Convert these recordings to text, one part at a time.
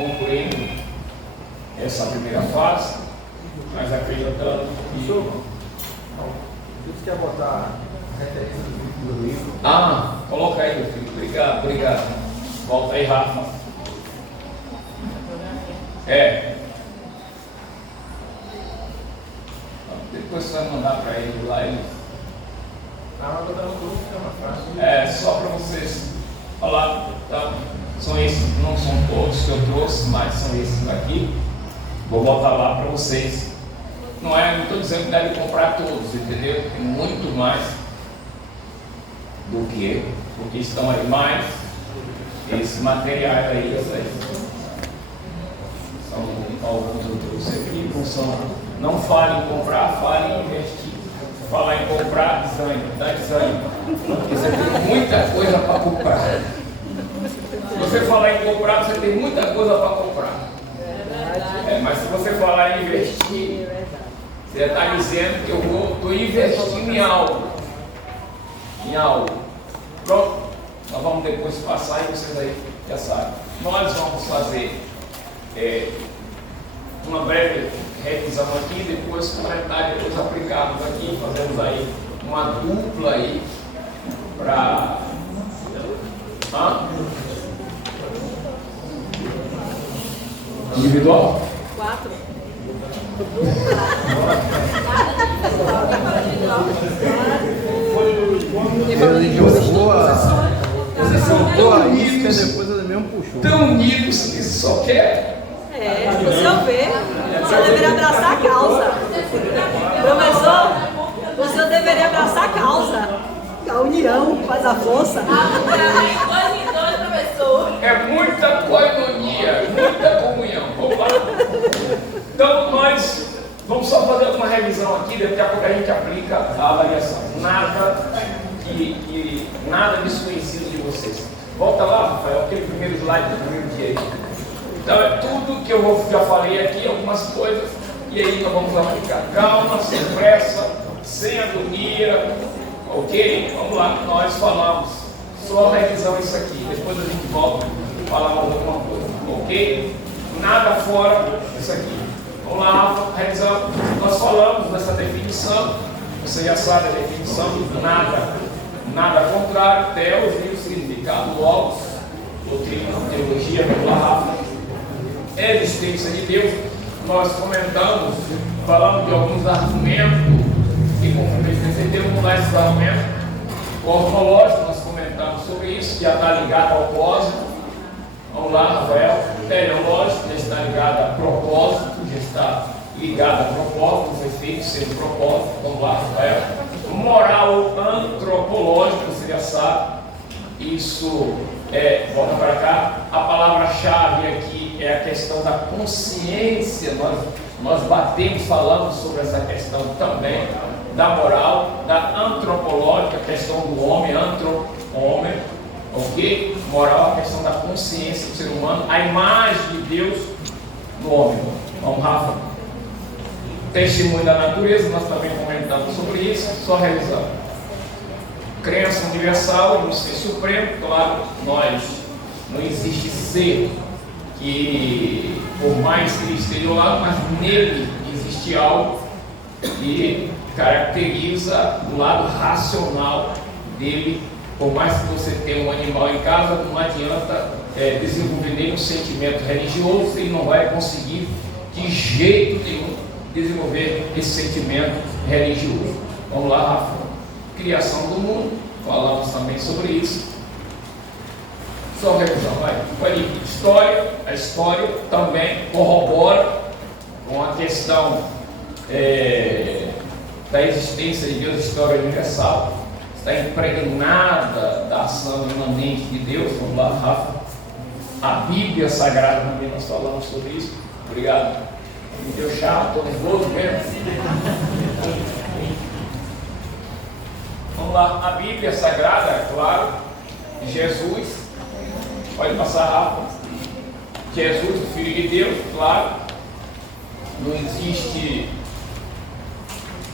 concluindo essa primeira fase, mas acreditando que... Você quer botar a referência do livro? Coloca aí, meu filho. Obrigado. Volta aí, Rafa. Depois você vai mandar para ele lá. Não, eu estou dando tudo, que é uma frase. Só para vocês falar, tá? São esses, não são todos que eu trouxe, mas são esses aqui. Vou botar lá para vocês. Não estou dizendo que deve comprar todos, entendeu? Tem muito mais do que, porque estão aí mais esses materiais aí, são alguns eu trouxe aqui, não fale em comprar, fale em investir. Falar em comprar, dá desânimo, porque você tem muita coisa para comprar. Se você falar em comprar, você tem muita coisa para comprar. Mas se você falar em investir, você está dizendo que eu estou investindo em algo. Pronto, nós vamos depois passar e vocês aí já sabem. Nós vamos fazer uma breve revisão aqui, depois comentar, depois aplicarmos aqui, fazemos aí uma dupla aí para... Individual? 4. Vocês são tão unidos, depois ele mesmo puxou. tão unidos que só quer. Se você ver, você deveria abraçar a causa. Professor, você deveria abraçar a causa. A união faz a força. Professor. É muita coinonia, muita comunhão. Vamos lá. Então nós vamos só fazer uma revisão aqui, daqui a pouco a gente aplica a avaliação. Nada desconhecido de vocês. Volta lá, Rafael, aquele primeiro slide do primeiro dia aí. Então é tudo que eu já falei aqui, algumas coisas, e aí nós vamos aplicar. Calma, sem pressa, sem agonia, ok? Vamos lá, nós falamos. Só revisão isso aqui, depois a gente volta e falar mais alguma coisa, ok? Nada fora disso aqui. Vamos lá, Rafa, revisão. Nós falamos nessa definição, você já sabe a definição de nada contrário, teos e o significado, logos, doutrina, teologia, vamos lá, Rafa. É a existência de Deus. Nós comentamos, falamos de alguns argumentos que comprometemos mudar esses argumentos cosmológicos, nós comentamos sobre isso, já está ligado ao cosmos. Vamos lá, Rafael. Teleológico, já está ligado a propósito, já está ligado a propósito, os efeitos sendo propósito. Vamos lá, Rafael. Moral antropológico, você já sabe, isso volta para cá. A palavra-chave aqui é a questão da consciência. Nós batemos falando sobre essa questão também, da moral, da antropológica, a questão do homem, homem, ok? Moral, a questão da consciência do ser humano, a imagem de Deus no homem. Vamos, Rafa. Testemunho da natureza, nós também comentamos sobre isso, só revisando. Crença universal no ser supremo, claro, não existe ser que, por mais que ele esteja ao lado, mas nele existe algo que caracteriza o lado racional dele. Por mais que você tenha um animal em casa, não adianta desenvolver nenhum sentimento religioso, ele não vai conseguir de jeito nenhum desenvolver esse sentimento religioso. Vamos lá, Rafa. Criação do mundo, falamos também sobre isso. Só revisão, vai. História, a história também corrobora com a questão da existência de Deus, história universal, está impregnada da ação imanente de Deus. Vamos lá, Rafa. A Bíblia Sagrada também, nós falamos sobre isso. Obrigado. Me deu chato, estou nervoso mesmo. Vamos lá, a Bíblia Sagrada, é claro, Jesus, pode passar, Rafa. Jesus, o Filho de Deus, claro, não existe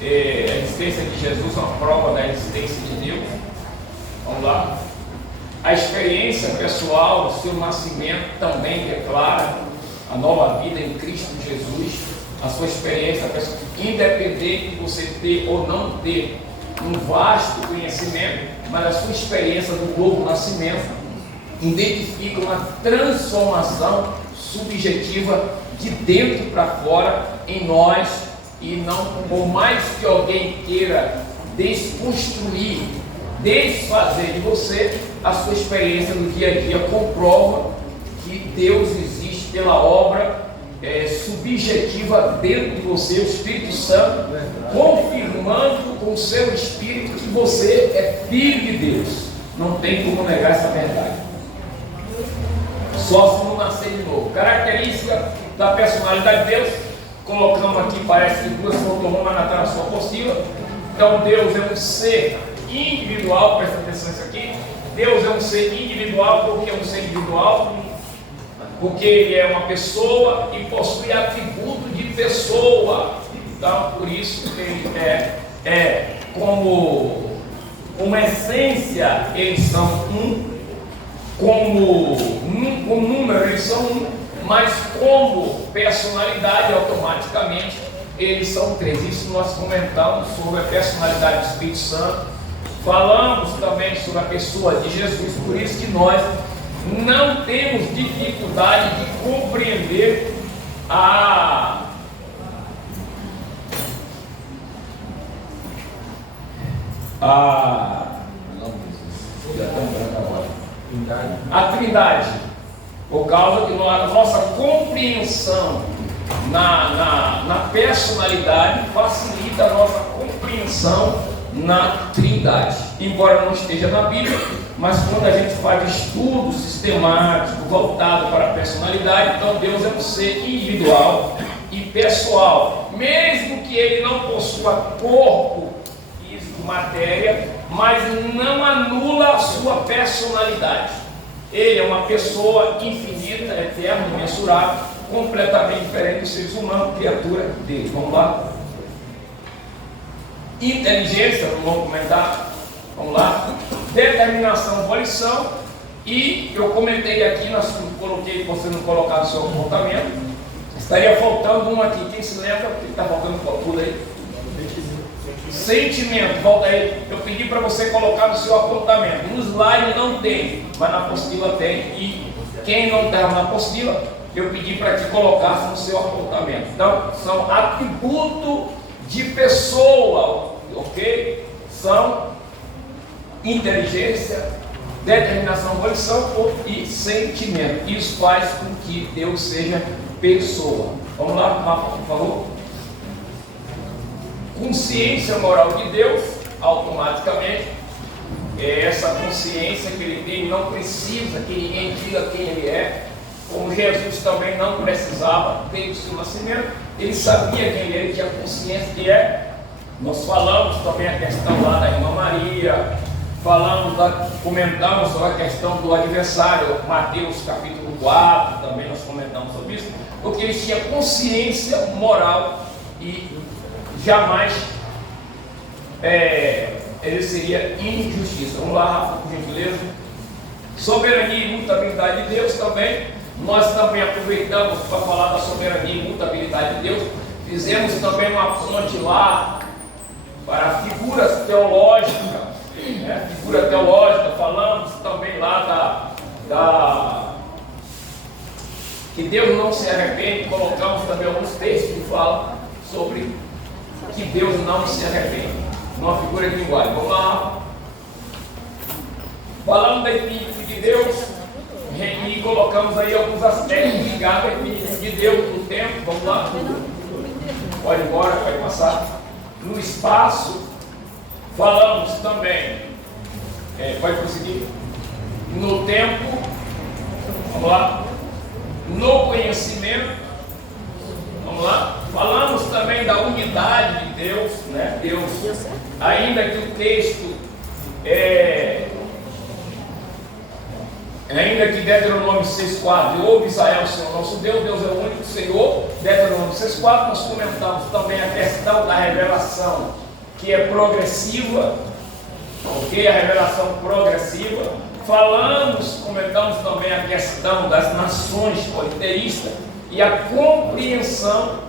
a existência de Jesus, uma prova da existência de Deus. Vamos lá. A experiência pessoal do seu nascimento também declara a nova vida em Cristo Jesus, a sua experiência, independente de você ter ou não ter um vasto conhecimento, mas a sua experiência do novo nascimento identifica uma transformação subjetiva de dentro para fora em nós, e não, por mais que alguém queira desconstruir, desfazer de você, a sua experiência no dia a dia comprova que Deus existe pela obra subjetiva dentro de você, o Espírito Santo, confirmando com o seu Espírito que você é filho de Deus. Não tem como negar essa verdade. Só se não nascer de novo. Característica da personalidade de Deus, colocamos aqui, parece que duas fotogramas na sua apostila. Então Deus é um ser individual, presta atenção nisso aqui. Deus é um ser individual. Por que é um ser individual? Porque ele é uma pessoa e possui atributo de pessoa. Então, por isso ele como essência, eles são um, como número, eles são um, mas como personalidade, automaticamente, eles são três. Isso nós comentamos sobre a personalidade do Espírito Santo, falamos também sobre a pessoa de Jesus, por isso que nós não temos dificuldade de compreender a Trindade, por causa que a nossa compreensão na personalidade facilita a nossa compreensão na Trindade, embora não esteja na Bíblia. Mas quando a gente faz estudo sistemático voltado para a personalidade, então Deus é um ser individual e pessoal, mesmo que ele não possua corpo, físico, matéria, mas não anula a sua personalidade. Ele é uma pessoa infinita, eterna, imensurável, completamente diferente dos seres humanos, criatura dele. Vamos lá? Inteligência, não vamos comentar. Vamos lá? Determinação, volição. E eu comentei aqui, coloquei, você não colocar no seu comportamento. Estaria faltando um aqui. Quem se lembra? O que está faltando? Tudo aí. Sentimento, volta aí. Eu pedi para você colocar no seu apontamento. No slide não tem, mas na apostila tem. E quem não estava na apostila, eu pedi para que colocasse no seu apontamento. Então, são atributos de pessoa, ok? São inteligência, determinação, volição e sentimento. Isso faz com que Deus seja pessoa. Vamos lá, por favor. Consciência moral de Deus, automaticamente, é essa consciência que ele tem, não precisa que ninguém diga quem ele é, como Jesus também não precisava desde o seu nascimento, ele sabia quem ele tinha consciência que é. Nós falamos também a questão lá da irmã Maria, comentamos sobre a questão do aniversário, Mateus capítulo 4, também nós comentamos sobre isso, porque ele tinha consciência moral e jamais ele seria injustiça. Vamos lá, Rafa, por gentileza. Soberania e imutabilidade de Deus também. Nós também aproveitamos para falar da soberania e imutabilidade de Deus. Fizemos também uma ponte lá para figuras teológicas. Figura teológica, falamos também lá que Deus não se arrepende. Colocamos também alguns textos que falam sobre que Deus não se arrepende, numa figura de linguagem. Vamos lá. Falando da epífice de Deus, e colocamos aí alguns aspectos ligados à epífice de Deus no tempo. Vamos lá. Pode ir embora, pode passar. No espaço, falamos também, pode prosseguir. No tempo, vamos lá. No conhecimento, vamos lá. Falamos também da unidade de Deus, né? Deus, ainda que o texto ainda que Deuteronômio 6,4, ouve Israel, o Senhor nosso Deus, Deus é o único Senhor. Deuteronômio 6,4, nós comentamos também a questão da revelação, que é progressiva, ok? A revelação progressiva. Comentamos também a questão das nações politeístas, e a compreensão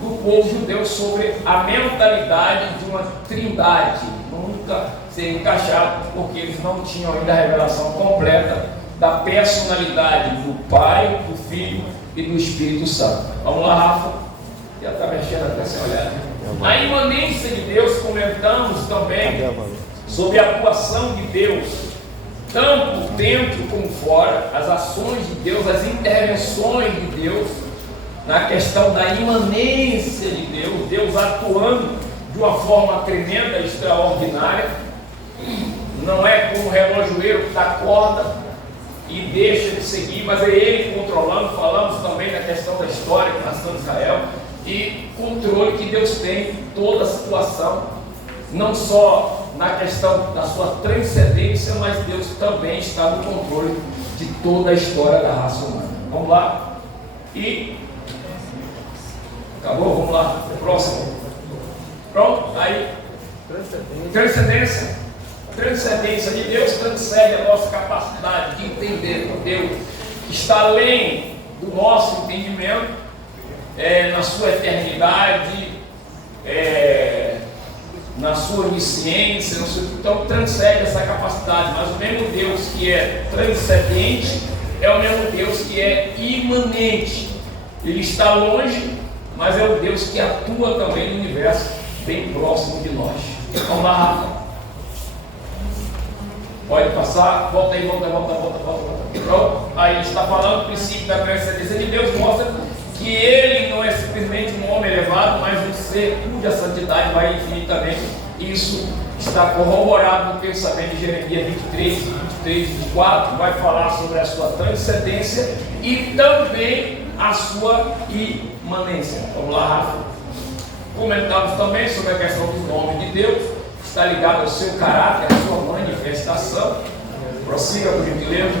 do povo judeu sobre a mentalidade de uma trindade. Nunca seria encaixado, porque eles não tinham ainda a revelação completa da personalidade do Pai, do Filho e do Espírito Santo. Vamos lá, Rafa? Já está mexendo até sem olhar. A imanência de Deus, comentamos também sobre a atuação de Deus, tanto dentro como fora, as ações de Deus, as intervenções de Deus, na questão da imanência de Deus, Deus atuando de uma forma tremenda, extraordinária. Não é como o relojoeiro que dá corda e deixa de seguir, mas é Ele controlando. Falamos também da questão da história da nação de Israel e controle que Deus tem em toda a situação, não só na questão da sua transcendência, mas Deus também está no controle de toda a história da raça humana. Vamos lá? E acabou? Vamos lá. Próximo. Pronto? Aí. Transcendência. Transcendência de Deus transcende a nossa capacidade de entender com Deus, que está além do nosso entendimento, na sua eternidade, na sua onisciência, então transcende essa capacidade. Mas o mesmo Deus que é transcendente é o mesmo Deus que é imanente. Ele está longe, mas é o Deus que atua também no universo, bem próximo de nós. Vamos lá, Rafa. Pode passar, volta aí, volta. Pronto. Aí está falando do princípio da transcendência de Deus, mostra que Ele não é simplesmente um homem elevado, mas um ser cuja santidade vai infinitamente. Isso está corroborado no pensamento de Jeremias 23, 24, vai falar sobre a sua transcendência e também a sua imanência. Vamos lá, Rafa. Comentamos também sobre a questão dos nomes de Deus, está ligado ao seu caráter, à sua manifestação. Prossiga, por gentileza.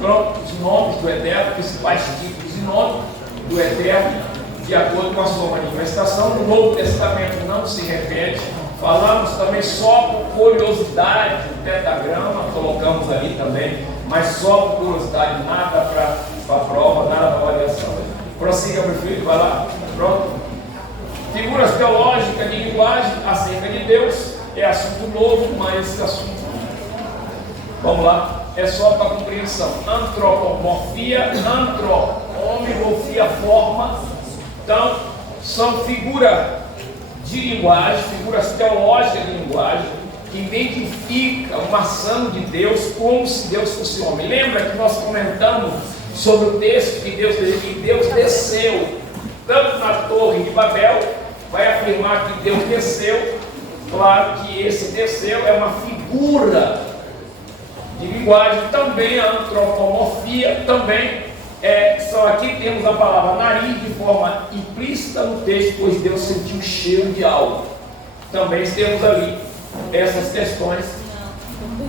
Pronto, os nomes do Eterno, principais títulos e nomes do Eterno, de acordo com a sua manifestação. No Novo Testamento não se repete. Falamos também só por curiosidade, o pentagrama, colocamos ali também, mas só por curiosidade, nada para prova, nada para avaliação. Prossiga, meu filho, vai lá. Pronto. Figuras teológicas de linguagem acerca de Deus, é assunto novo, mas esse assunto, vamos lá, é só para compreensão. Antropomorfia, homemorfia, forma. Então, são figuras de linguagem, figuras teológicas de linguagem, que identificam uma ação de Deus como se Deus fosse homem. Lembra que nós comentamos sobre o texto que Deus desceu, tanto na Torre de Babel, vai afirmar que Deus desceu. Claro que esse desceu é uma figura de linguagem, também a antropomorfia, também só aqui temos a palavra nariz de forma implícita no texto, pois Deus sentiu o cheiro de algo. Também temos ali essas questões.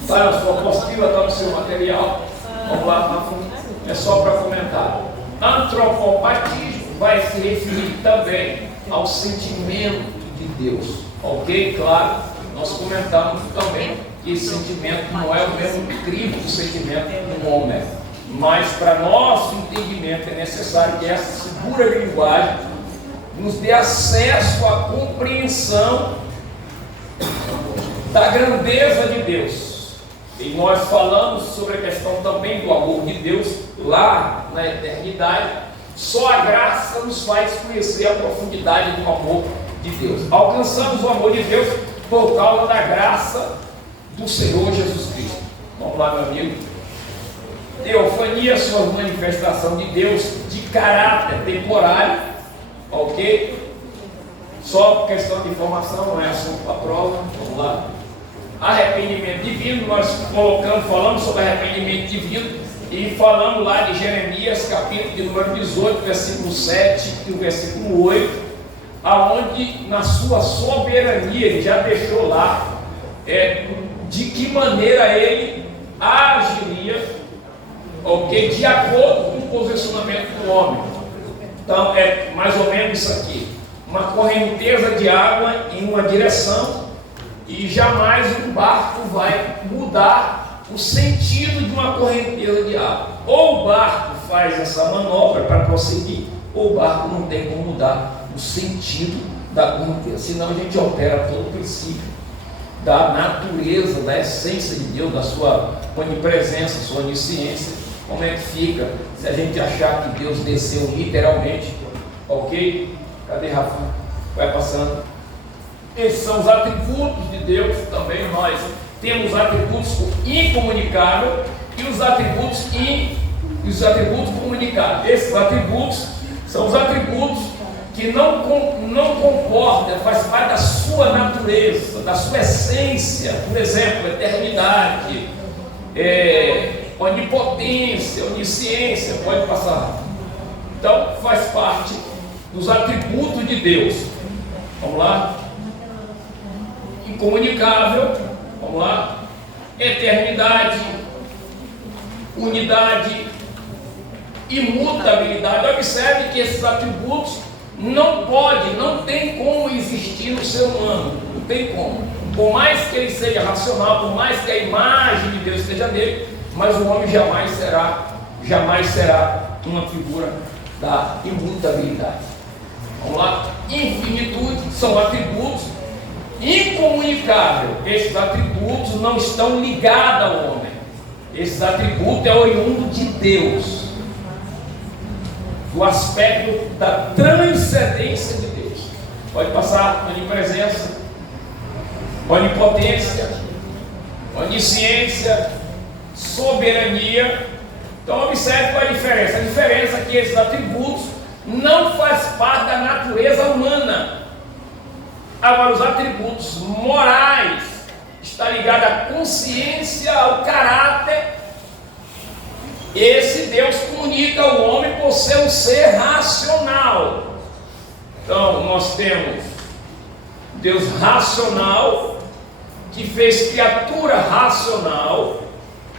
Está na sua apostila, está no seu material. Vamos lá, é só para comentar. Antropopatismo vai se referir também ao sentimento de Deus. Ok? Claro, nós comentamos também que esse sentimento não é o mesmo crivo do sentimento de um homem. Mas para nosso entendimento é necessário que essa figura de linguagem nos dê acesso à compreensão da grandeza de Deus. E nós falamos sobre a questão também do amor de Deus lá na eternidade. Só a graça nos faz conhecer a profundidade do amor de Deus. Alcançamos o amor de Deus por causa da graça do Senhor Jesus Cristo. Vamos lá, meu amigo. Teofania, sua manifestação de Deus de caráter temporário, ok? Só questão de informação, não é assunto para prova. Vamos lá. Arrependimento divino, nós falamos sobre arrependimento divino e falamos lá de Jeremias, capítulo de número 18, versículo 7 e o versículo 8, aonde na sua soberania ele já deixou lá de que maneira ele agiria, ok, de acordo com o posicionamento do homem. Então é mais ou menos isso aqui: uma correnteza de água em uma direção, e jamais um barco vai mudar o sentido de uma correnteza de água. Ou o barco faz essa manobra para prosseguir, o barco não tem como mudar o sentido da correnteza, senão a gente altera todo o princípio da natureza, da essência de Deus, da sua onipresença, sua onisciência. Como é que fica se a gente achar que Deus desceu literalmente? Ok? Cadê Rafa? Vai passando. Esses são os atributos de Deus. Também nós temos atributos incomunicáveis e os atributos comunicáveis. Esses atributos são os atributos que não comportam, faz parte da sua natureza, da sua essência. Por exemplo, eternidade, onipotência, onisciência, pode passar. Então, faz parte dos atributos de Deus. Vamos lá? Incomunicável, vamos lá? Eternidade, unidade, imutabilidade. Observe que esses atributos não tem como existir no ser humano, não tem como. Por mais que ele seja racional, por mais que a imagem de Deus esteja nele, mas o homem jamais será uma figura da imutabilidade. Vamos lá? Infinitude são atributos incomunicáveis. Esses atributos não estão ligados ao homem. Esses atributos é oriundo de Deus, do aspecto da transcendência de Deus. Pode passar onipresença, onipotência, onisciência, soberania. Então observe qual é a diferença. A diferença é que esses atributos não fazem parte da natureza humana. Agora, os atributos morais está ligado à consciência, ao caráter. Esse Deus comunica ao homem por ser um ser racional. Então, nós temos Deus racional, que fez criatura racional,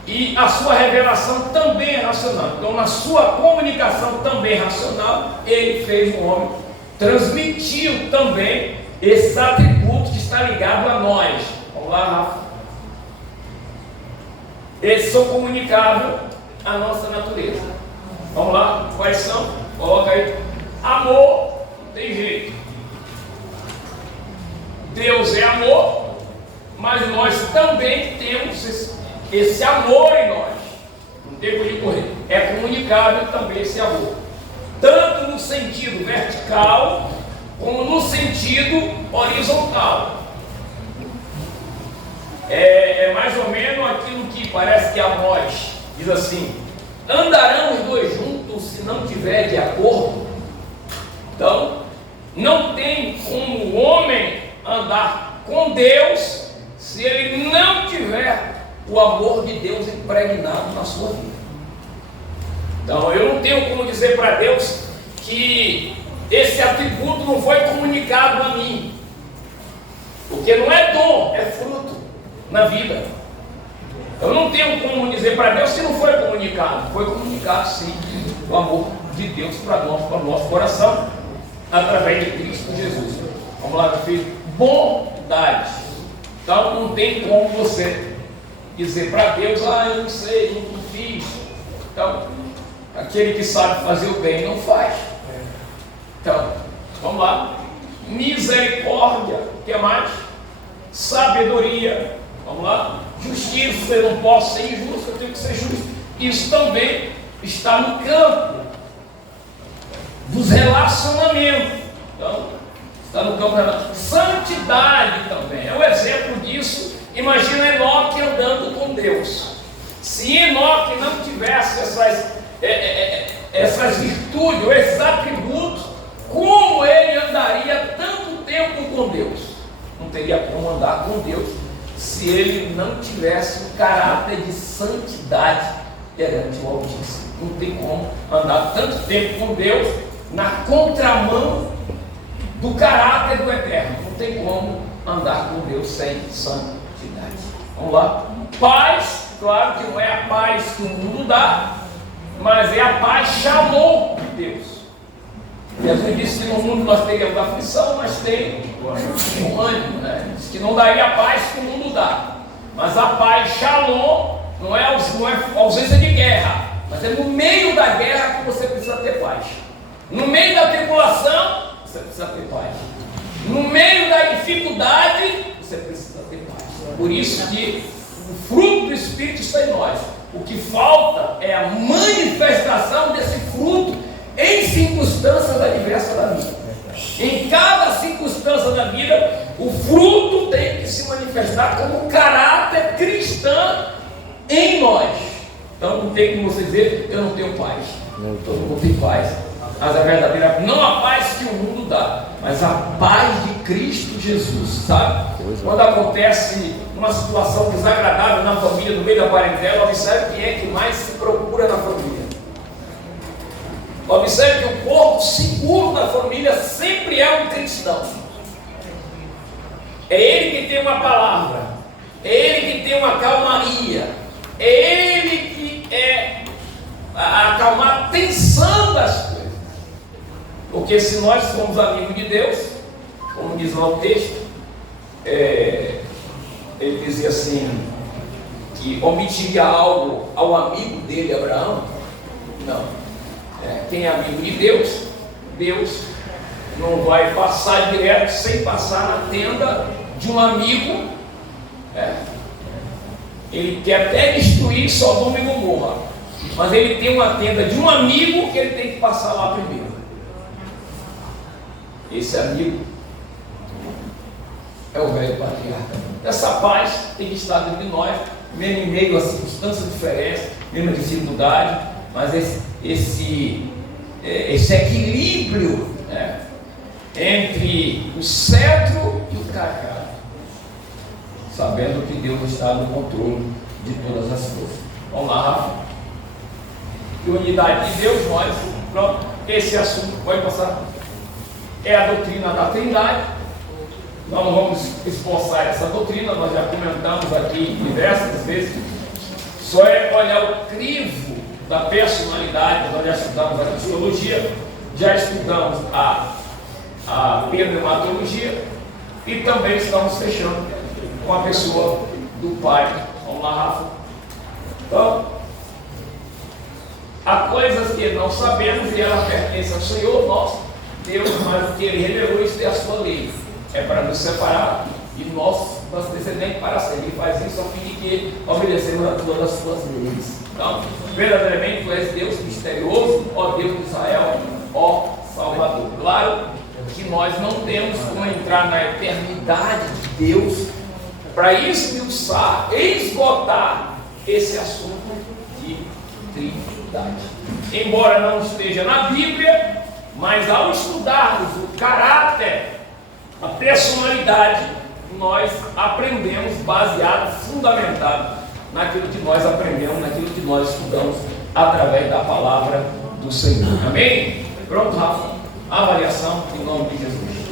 e a sua revelação também é racional. Então, na sua comunicação também racional, ele fez o homem, transmitiu também esses atributos que está ligado a nós. Vamos lá, Rafa. Esses são comunicáveis à nossa natureza. Vamos lá, quais são? Coloca aí. Amor, não tem jeito. Deus é amor, mas nós também temos esse amor em nós. Não tem por onde correr. É comunicável também esse amor, tanto no sentido vertical como no sentido horizontal. É mais ou menos aquilo que parece que Amós diz assim: andarão os dois juntos se não tiver de acordo. Então, não tem como o homem andar com Deus se ele não tiver o amor de Deus impregnado na sua vida. Então, eu não tenho como dizer para Deus que esse atributo não foi comunicado a mim, porque não é dom, é fruto na vida. Eu não tenho como dizer para Deus que não foi comunicado. Foi comunicado sim, o amor de Deus para nós, para o nosso coração, através de Cristo Jesus. Vamos lá, meu filho. Bondade. Então não tem como você dizer para Deus: eu não sei, não fiz. Então, aquele que sabe fazer o bem não faz. Então, vamos lá. Misericórdia, o que mais? Sabedoria, vamos lá. Justiça, eu não posso ser injusto, eu tenho que ser justo. Isso também está no campo dos relacionamentos. Então, está no campo da santidade também. É um exemplo disso. Imagina Enoque andando com Deus. Se Enoque não tivesse essas virtudes, esses atributos, como ele andaria tanto tempo com Deus? Não teria como andar com Deus se ele não tivesse o caráter de santidade perante o Altíssimo. Não tem como andar tanto tempo com Deus na contramão do caráter do Eterno. Não tem como andar com Deus sem santidade. Vamos lá. Paz, claro que não é a paz que o mundo dá, mas é a paz Shalom de Deus. Jesus disse que no mundo nós teríamos aflição, mas tem um ânimo, né? Diz que não daria a paz que o mundo dá, mas a paz Shalom não é ausência de guerra, Mas é no meio da guerra que você precisa ter paz. No meio da tribulação, você precisa ter paz. No meio da dificuldade, você precisa ter paz. Por isso que o fruto do Espírito está em nós. O que falta é a manifestação desse fruto em circunstâncias adversas da vida. Em cada circunstância da vida, o fruto tem que se manifestar como caráter cristão em nós. Então não tem como você dizer, eu não tenho paz. Todo mundo tem paz. Mas a verdadeira, não a paz que o mundo dá, mas a paz de Cristo Jesus, sabe? Quando acontece uma situação desagradável na família, no meio da parentela, observe quem é que mais se procura na família. Observe que o porto seguro da família sempre é um cristão. É ele que tem uma palavra, é ele que tem uma calmaria, é ele que acalmar a tensão das coisas. Porque se nós somos amigos de Deus, como diz lá o texto, ele dizia assim, que omitiria algo ao amigo dele, Abraão. Não. Quem é amigo de Deus, Deus não vai passar direto sem passar na tenda de um amigo. Ele quer até destruir Sodoma e Gomorra, mas ele tem uma tenda de um amigo que ele tem que passar lá primeiro. Esse amigo é o velho patriarca. Essa paz tem que estar dentro de nós, mesmo em meio a circunstâncias diferentes, mesmo a dificuldade, mas esse equilíbrio entre o cetro e o cajado, sabendo que Deus está no controle de todas as coisas. Vamos lá, Rafa. E unidade de Deus, nós, pronto, esse assunto pode passar. É a doutrina da Trindade. Nós não vamos esboçar essa doutrina, nós já comentamos aqui diversas vezes. Só é olhar o crivo da personalidade. Nós já estudamos a psicologia, já estudamos a pneumatologia e também estamos fechando com a pessoa do Pai. Vamos lá, Rafa. Então, há coisas que não sabemos e ela pertence ao Senhor nosso Deus, mas o que Ele revelou, isso é a sua lei. É para nos separar e nossos descendentes para sempre. Ele faz isso a fim de que obedecemos a todas as suas leis. Então, verdadeiramente tu és Deus misterioso, ó Deus de Israel, ó Salvador. Claro que nós não temos como entrar na eternidade de Deus para esmiuçar, esgotar esse assunto de trindade. Embora não esteja na Bíblia, mas ao estudarmos o caráter, a personalidade, nós aprendemos baseado, fundamentado naquilo que nós aprendemos, naquilo que nós estudamos através da palavra do Senhor. Amém? Pronto, Rafa? Avaliação em nome de Jesus.